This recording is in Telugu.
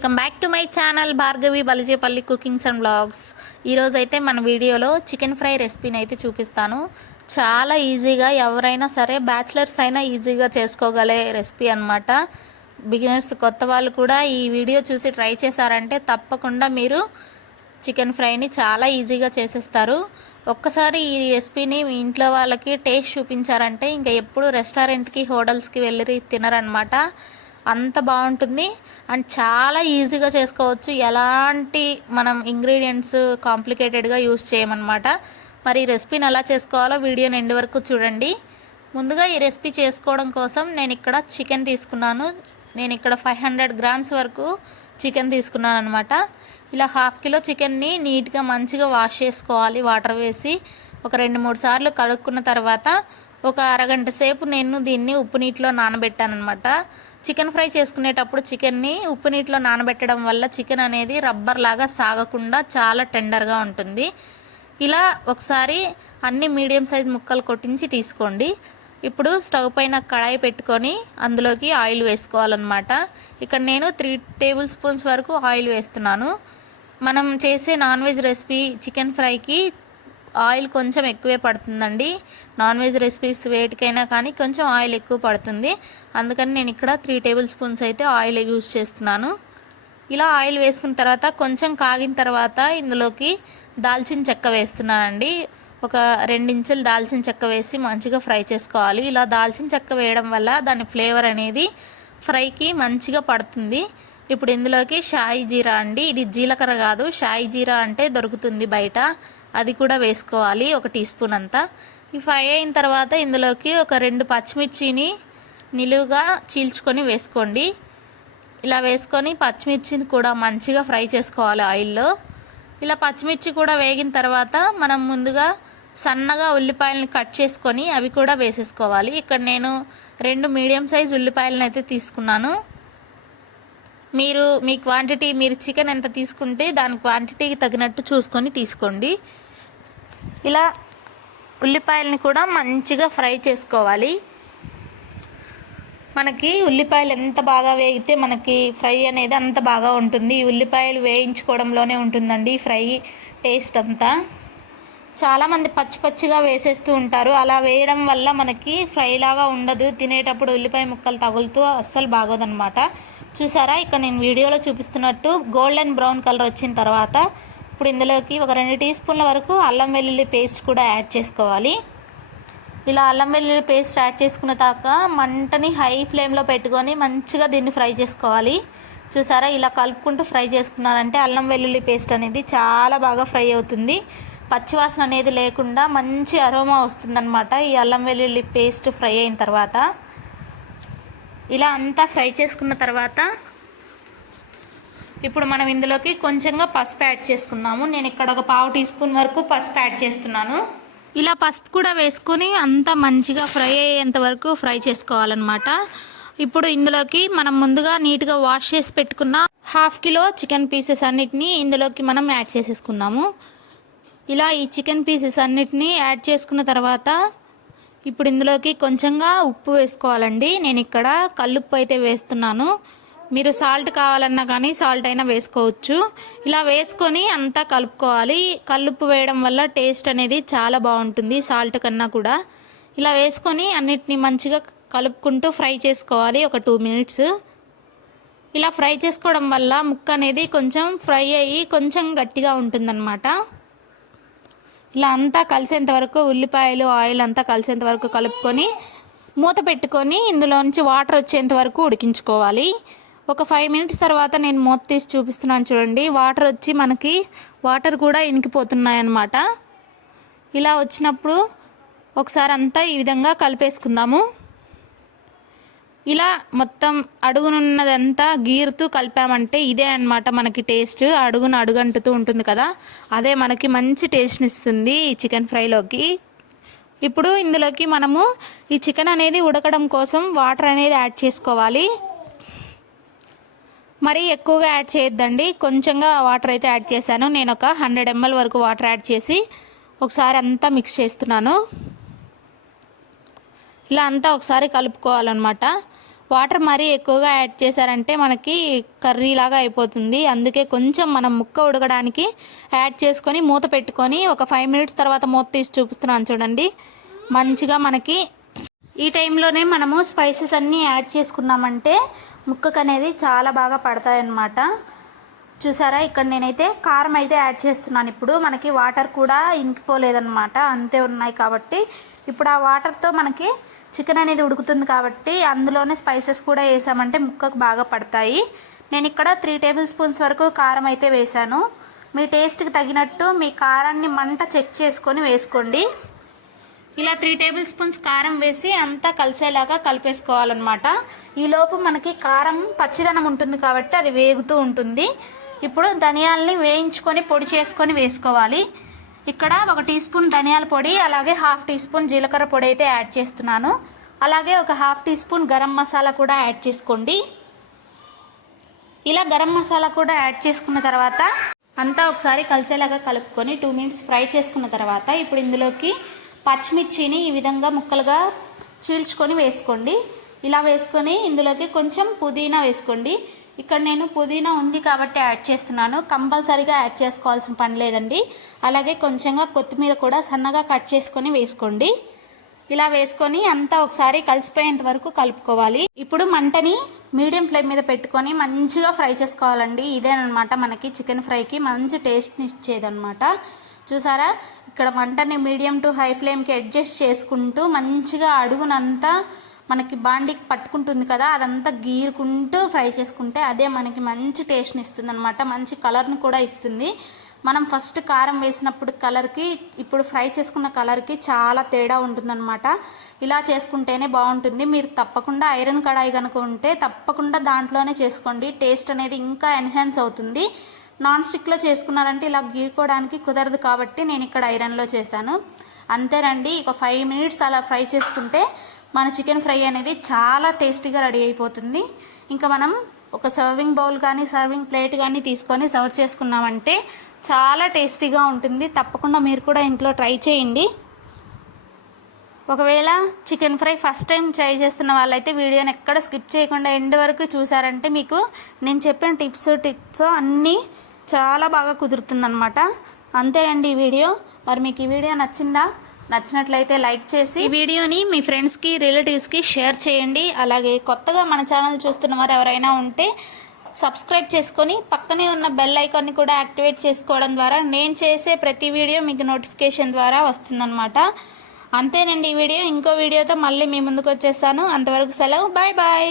Welcome back to my channel Bhargavi Balijepalli cookings and blogs. ఈరోజైతే అయితే మన వీడియోలో చికెన్ ఫ్రై రెసిపీని అయితే చూపిస్తాను. చాలా ఈజీగా ఎవరైనా సరే బ్యాచిలర్స్ అయినా ఈజీగా చేసుకోగలే రెసిపీ అనమాట బిగినర్స్ కొత్త వాళ్ళు కూడా ఈ వీడియో చూసి ట్రై చేశారంటే తప్పకుండా మీరు చికెన్ ఫ్రైని చాలా ఈజీగా చేసేస్తారు. ఒక్కసారి ఈ రెసిపీని మీ ఇంట్లో వాళ్ళకి టేస్ట్ చూపించారంటే ఇంకా ఎప్పుడు రెస్టారెంట్కి హోటల్స్కి వెళ్ళి తినరనమాట అంత బాగుంటుంది. అండ్ చాలా ఈజీగా చేసుకోవచ్చు. ఎలాంటి మనం ఇంగ్రీడియంట్స్ కాంప్లికేటెడ్గా యూస్ చేయమన్నమాట. మరి ఈ రెసిపీని ఎలా చేసుకోవాలో వీడియోని ఎండ్ వరకు చూడండి. ముందుగా ఈ రెసిపీ చేసుకోవడం కోసం నేను ఇక్కడ చికెన్ తీసుకున్నాను. నేను ఇక్కడ ఫైవ్ హండ్రెడ్ గ్రామ్స్ వరకు చికెన్ తీసుకున్నాను అనమాట ఇలా హాఫ్ కిలో చికెన్ని నీట్గా మంచిగా వాష్ చేసుకోవాలి. వాటర్ వేసి ఒక రెండు మూడు సార్లు కలుక్కున్న తర్వాత ఒక అరగంట సేపు నేను దీన్ని ఉప్పు నీటిలో నానబెట్టాను అనమాట చికెన్ ఫ్రై చేసుకునేటప్పుడు చికెన్ని ఉప్పు నీటిలో నానబెట్టడం వల్ల చికెన్ అనేది రబ్బర్ లాగా సాగకుండా చాలా టెండర్గా ఉంటుంది. ఇలా ఒకసారి అన్ని మీడియం సైజ్ ముక్కలు కొట్టించి తీసుకోండి. ఇప్పుడు స్టవ్ పైన కడాయి పెట్టుకొని అందులోకి ఆయిల్ వేసుకోవాలన్నమాట. ఇక్కడ నేను త్రీ టేబుల్ స్పూన్స్ వరకు ఆయిల్ వేస్తున్నాను. మనం చేసే నాన్ వెజ్ రెసిపీ చికెన్ ఫ్రైకి ఆయిల్ కొంచెం ఎక్కువే పడుతుందండి. నాన్ వెజ్ రెసిపీస్ వేటికైనా కానీ కొంచెం ఆయిల్ ఎక్కువ పడుతుంది. అందుకని నేను ఇక్కడ త్రీ టేబుల్ స్పూన్స్ అయితే ఆయిల్ యూజ్ చేస్తున్నాను. ఇలా ఆయిల్ వేసుకున్న తర్వాత కొంచెం కాగిన తర్వాత ఇందులోకి దాల్చిన చెక్క వేస్తున్నానండి. ఒక రెండించెలు దాల్చిన చెక్క వేసి మంచిగా ఫ్రై చేసుకోవాలి. ఇలా దాల్చిన చెక్క వేయడం వల్ల దాని ఫ్లేవర్ అనేది ఫ్రైకి మంచిగా పడుతుంది. ఇప్పుడు ఇందులోకి షాయి జీరా అండి. ఇది జీలకర్ర కాదు. షాయి జీరా అంటే దొరుకుతుంది బయట. అది కూడా వేసుకోవాలి ఒక టీ స్పూన్ అంతా. ఈ ఫ్రై అయిన తర్వాత ఇందులోకి ఒక రెండు పచ్చిమిర్చిని నిలువుగా చీల్చుకొని వేసుకోండి. ఇలా వేసుకొని పచ్చిమిర్చిని కూడా మంచిగా ఫ్రై చేసుకోవాలి ఆయిల్లో. ఇలా పచ్చిమిర్చి కూడా వేగిన తర్వాత మనం ముందుగా సన్నగా ఉల్లిపాయలను కట్ చేసుకొని అవి కూడా వేసేసుకోవాలి. ఇక్కడ నేను రెండు మీడియం సైజ్ ఉల్లిపాయలను అయితే తీసుకున్నాను. మీరు మీ క్వాంటిటీ మీరు చికెన్ ఎంత తీసుకుంటే దాని క్వాంటిటీకి తగినట్టు చూసుకొని తీసుకోండి. ఇలా ఉల్లిపాయలని కూడా మంచిగా ఫ్రై చేసుకోవాలి. మనకి ఉల్లిపాయలు ఎంత బాగా వేగితే మనకి ఫ్రై అనేది అంత బాగా ఉంటుంది. ఉల్లిపాయలు వేయించుకోవడంలోనే ఉంటుందండి ఫ్రై టేస్ట్ అంతా. చాలామంది పచ్చి పచ్చిగా వేసేస్తూ ఉంటారు. అలా వేయడం వల్ల మనకి ఫ్రై లాగా ఉండదు. తినేటప్పుడు ఉల్లిపాయ ముక్కలు తగులుతూ అస్సలు బాగోదన్నమాట. చూసారా? ఇక్కడ నేను వీడియోలో చూపిస్తున్నట్టు గోల్డెన్ బ్రౌన్ కలర్ వచ్చిన తర్వాత ఇప్పుడు ఇందులోకి ఒక రెండు టీ స్పూన్ల వరకు అల్లం వెల్లుల్లి పేస్ట్ కూడా యాడ్ చేసుకోవాలి. ఇలా అల్లం వెల్లుల్లి పేస్ట్ యాడ్ చేసుకున్న దాక మంటని హై ఫ్లేమ్లో పెట్టుకొని మంచిగా దీన్ని ఫ్రై చేసుకోవాలి. చూసారా? ఇలా కలుపుకుంటూ ఫ్రై చేసుకున్నారంటే అల్లం వెల్లుల్లి పేస్ట్ అనేది చాలా బాగా ఫ్రై అవుతుంది. పచ్చివాసన అనేది లేకుండా మంచి అరోమా వస్తుందన్నమాట ఈ అల్లం వెల్లుల్లి పేస్ట్ ఫ్రై అయిన తర్వాత. ఇలా అంతా ఫ్రై చేసుకున్న తర్వాత ఇప్పుడు మనం ఇందులోకి కొంచెంగా పసుపు యాడ్ చేసుకుందాము. నేను ఇక్కడ ఒక పావు టీ స్పూన్ వరకు పసుపు యాడ్ చేస్తున్నాను. ఇలా పసుపు కూడా వేసుకొని అంతా మంచిగా ఫ్రై అయ్యేంత వరకు ఫ్రై చేసుకోవాలన్నమాట. ఇప్పుడు ఇందులోకి మనం ముందుగా నీట్గా వాష్ చేసి పెట్టుకున్న హాఫ్ కిలో చికెన్ పీసెస్ అన్నిటినీ ఇందులోకి మనం యాడ్ చేసేసుకుందాము. ఇలా ఈ చికెన్ పీసెస్ అన్నిటినీ యాడ్ చేసుకున్న తర్వాత ఇప్పుడు ఇందులోకి కొంచెంగా ఉప్పు వేసుకోవాలండి. నేను ఇక్కడ కల్లుప్పు అయితే వేస్తున్నాను. మీరు సాల్ట్ కావాలన్నా కానీ సాల్ట్ అయినా వేసుకోవచ్చు. ఇలా వేసుకొని అంతా కలుపుకోవాలి. కలుపు వేయడం వల్ల టేస్ట్ అనేది చాలా బాగుంటుంది సాల్ట్ కన్నా కూడా. ఇలా వేసుకొని అన్నిటిని మంచిగా కలుపుకుంటూ ఫ్రై చేసుకోవాలి ఒక టూ మినిట్స్. ఇలా ఫ్రై చేసుకోవడం వల్ల ముక్క అనేది కొంచెం ఫ్రై అయ్యి కొంచెం గట్టిగా ఉంటుందన్నమాట. ఇలా అంతా కలిసేంత వరకు ఉల్లిపాయలు ఆయిల్ అంతా కలిసేంత వరకు కలుపుకొని మూత పెట్టుకొని ఇందులో నుంచి వాటర్ వచ్చేంత వరకు ఉడికించుకోవాలి. ఒక ఫైవ్ మినిట్స్ తర్వాత నేను మూత తీసి చూపిస్తున్నాను చూడండి. వాటర్ వచ్చి మనకి వాటర్ కూడా ఇనికిపోతున్నాయి అన్నమాట ఇలా వచ్చినప్పుడు ఒకసారి అంతా ఈ విధంగా కలిపేసుకుందాము. ఇలా మొత్తం అడుగునున్నదంతా గీరుతూ కలిపామంటే ఇదే అన్నమాట మనకి టేస్ట్ అడుగున అడుగంటుతూ ఉంటుంది కదా అదే మనకి మంచి టేస్ట్ని ఇస్తుంది ఈ చికెన్ ఫ్రైలోకి ఇప్పుడు ఇందులోకి మనము ఈ చికెన్ అనేది ఉడకడం కోసం వాటర్ అనేది యాడ్ చేసుకోవాలి. మరీ ఎక్కువగా యాడ్ చేయొద్దండి. కొంచెంగా వాటర్ అయితే యాడ్ చేశాను. నేను ఒక హండ్రెడ్ ఎంఎల్ వరకు వాటర్ యాడ్ చేసి ఒకసారి అంతా మిక్స్ చేస్తున్నాను. ఇలా అంతా ఒకసారి కలుపుకోవాలన్నమాట. వాటర్ మరీ ఎక్కువగా యాడ్ చేశారంటే మనకి కర్రీ లాగా అయిపోతుంది. అందుకే కొంచెం మనం ముక్క ఉడకడానికి యాడ్ చేసుకొని మూత పెట్టుకొని ఒక ఫైవ్ మినిట్స్ తర్వాత మూత తీసి చూపిస్తున్నాను చూడండి. మంచిగా మనకి ఈ టైంలోనే మనము స్పైసెస్ అన్నీ యాడ్ చేసుకున్నామంటే ముక్కకు అనేది చాలా బాగా పడతాయన్నమాట. చూసారా? ఇక్కడ నేనైతే కారం అయితే యాడ్ చేస్తున్నాను ఇప్పుడు. మనకి వాటర్ కూడా ఇంకిపోలేదన్నమాట. అంతే ఉన్నాయి కాబట్టి. ఇప్పుడు ఆ వాటర్తో మనకి చికెన్ అనేది ఉడుకుతుంది కాబట్టి అందులోనే స్పైసెస్ కూడా వేసామంటే ముక్కకు బాగా పడతాయి. నేను ఇక్కడ త్రీ టేబుల్ స్పూన్స్ వరకు కారం అయితే వేశాను. మీ టేస్ట్కి తగినట్టు మీ కారాన్ని మంట చెక్ చేసుకొని వేసుకోండి. ఇలా త్రీ టేబుల్ స్పూన్స్ కారం వేసి అంతా కలిసేలాగా కలిపేసుకోవాలన్నమాట. ఈలోపు మనకి కారం పచ్చిదనం ఉంటుంది కాబట్టి అది వేగుతూ ఉంటుంది. ఇప్పుడు ధనియాల్ని వేయించుకొని పొడి చేసుకొని వేసుకోవాలి. ఇక్కడ ఒక టీ స్పూన్ ధనియాల పొడి అలాగే హాఫ్ టీ స్పూన్ జీలకర్ర పొడి అయితే యాడ్ చేస్తున్నాను. అలాగే ఒక half teaspoon garam masala కూడా యాడ్ చేసుకోండి. ఇలా గరం మసాలా కూడా యాడ్ చేసుకున్న తర్వాత అంతా ఒకసారి కలిసేలాగా కలుపుకొని టూ మినిట్స్ ఫ్రై చేసుకున్న తర్వాత ఇప్పుడు ఇందులోకి పచ్చిమిర్చిని ఈ విధంగా ముక్కలుగా చీల్చుకొని వేసుకోండి. ఇలా వేసుకొని ఇందులోకి కొంచెం పుదీనా వేసుకోండి. ఇక్కడ నేను పుదీనా ఉంది కాబట్టి యాడ్ చేస్తున్నాను. కంపల్సరీగా యాడ్ చేసుకోవాల్సిన పని లేదండి. అలాగే కొంచెంగా కొత్తిమీర కూడా సన్నగా కట్ చేసుకొని వేసుకోండి. ఇలా వేసుకొని అంతా ఒకసారి కలిసిపోయేంత వరకు కలుపుకోవాలి. ఇప్పుడు మంటని మీడియం ఫ్లేమ్ మీద పెట్టుకొని మంచిగా ఫ్రై చేసుకోవాలండి. ఇదేనమాట మనకి చికెన్ ఫ్రైకి మంచి టేస్ట్ని ఇచ్చేదనమాట చూసారా? ఇక్కడ మంటని మీడియం టు హై ఫ్లేమ్కి అడ్జస్ట్ చేసుకుంటూ మంచిగా అడుగునంతా మనకి బాండికి పట్టుకుంటుంది కదా అదంతా గీరుకుంటూ ఫ్రై చేసుకుంటే అదే మనకి మంచి టేస్ట్ని ఇస్తుంది అనమాట మంచి కలర్ని కూడా ఇస్తుంది. మనం ఫస్ట్ కారం వేసినప్పుడు కలర్కి ఇప్పుడు ఫ్రై చేసుకున్న కలర్కి చాలా తేడా ఉంటుందన్నమాట. ఇలా చేసుకుంటేనే బాగుంటుంది. మీరు తప్పకుండా ఐరన్ కడాయి కనుక ఉంటే తప్పకుండా దాంట్లోనే చేసుకోండి. టేస్ట్ అనేది ఇంకా ఎన్హాన్స్ అవుతుంది. నాన్ స్టిక్లో చేసుకున్నారంటే ఇలా గీరుకోవడానికి కుదరదు కాబట్టి నేను ఇక్కడ ఐరన్లో చేశాను. అంతేనండి ఒక ఫైవ్ మినిట్స్ అలా ఫ్రై చేసుకుంటే మన చికెన్ ఫ్రై అనేది చాలా టేస్టీగా రెడీ అయిపోతుంది. ఇంకా మనం ఒక సర్వింగ్ బౌల్ కానీ సర్వింగ్ ప్లేట్ కానీ తీసుకొని సర్వ్ చేసుకున్నామంటే చాలా టేస్టీగా ఉంటుంది. తప్పకుండా మీరు కూడా ఇంట్లో ట్రై చేయండి. ఒకవేళ chicken fry first time try చేస్తున్న వాళ్ళైతే వీడియోని ఎక్కడ స్కిప్ చేయకుండా ఎండ్ వరకు చూసారంటే మీకు నేను చెప్పిన టిప్స్ టిప్స్ అన్నీ చాలా బాగా కుదురుతుందనమాట అంతేనండి ఈ వీడియో. మరి మీకు ఈ వీడియో నచ్చిందా? నచ్చినట్లయితే లైక్ చేసి ఈ వీడియోని మీ ఫ్రెండ్స్కి రిలేటివ్స్కి షేర్ చేయండి. అలాగే కొత్తగా మన ఛానల్ చూస్తున్న వారు ఎవరైనా ఉంటే సబ్స్క్రైబ్ చేసుకొని పక్కనే ఉన్న బెల్ ఐకాన్ని కూడా యాక్టివేట్ చేసుకోవడం ద్వారా నేను చేసే ప్రతి వీడియో మీకు నోటిఫికేషన్ ద్వారా వస్తుందన్నమాట. అంతేనండి ఈ వీడియో. ఇంకో వీడియోతో మళ్ళీ మీ ముందుకు వచ్చేస్తాను. అంతవరకు సెలవు. Bye bye